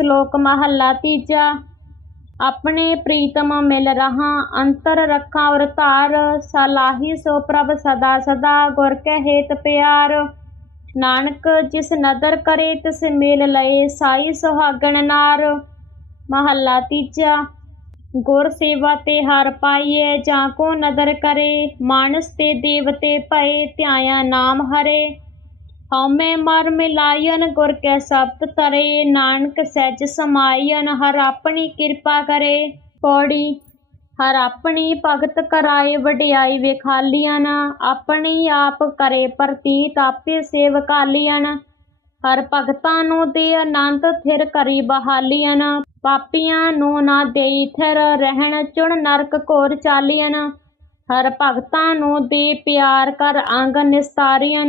ਸ਼ਲੋਕ ਮਹੱਲਾ ਤੀਜਾ। ਆਪਣੇ ਪ੍ਰੀਤਮ ਮਿਲ ਰਹਾ, ਅੰਤਰ ਰੱਖਾਂ ਔਰ ਧਾਰ ਸਲਾਹੀ ਸੋ ਪ੍ਰਭ ਸਦਾ ਸਦਾ ਗੁਰ ਕੈ ਹੇਤ ਪਿਆਰ। ਨਾਨਕ ਜਿਸ ਨਦਰ ਕਰੇ ਤਿਸ ਮੇਲ ਲਏ, ਸਾਈ ਸੁਹਾਗਣ ਨਾਰ। ਮਹੱਲਾ ਤੀਜਾ। ਗੁਰ ਸੇਵਾ ਤੇ ਹਰ ਪਾਈਏ, ਜਾਂ ਕੋ ਨਦਰ ਕਰੇ, ਮਾਨਸ ਤੇ ਦੇਵਤੇ ਭਏ, ਧਿਆਇਆ ਨਾਮ ਹਰੇ। ਹਉਮੈ ਮਰ ਮਿਲਾਇਨ, ਗੁਰ ਕੈ ਸਬਦ ਤਰੇ, ਨਾਨਕ ਸਹਿਜ ਸਮਾਇਨ, ਹਰ ਆਪਣੀ ਕਿਰਪਾ ਕਰੇ। ਪੌੜੀ, ਹਰ ਆਪਣੀ ਭਗਤ ਕਰਾਏ, ਵਡਿਆਈ ਵਿਖਾਲੀਆਂ ਆਪਣੀ ਆਪ ਕਰੇ ਪ੍ਰਤੀਤ, ਆਪੇ ਸੇਵਕਾਲੀਆਂ ਹਰ ਭਗਤਾਂ ਨੂੰ ਦੇ ਆਨੰਦ ਥਿਰ ਕਰੀ ਬਹਾਲੀਆਂ ਪਾਪੀਆਂ ਨੂੰ ਨਾ ਦੇਈ ਥਿਰ ਰਹਿਣ, ਚੁਣ ਨਰਕ ਘੋਰ ਚਾਲੀਆਂ ਹਰ ਭਗਤਾਂ ਨੂੰ ਦੇ ਪਿਆਰ, ਕਰ ਅੰਗ ਨਿਸਤਾਰੀਆਂ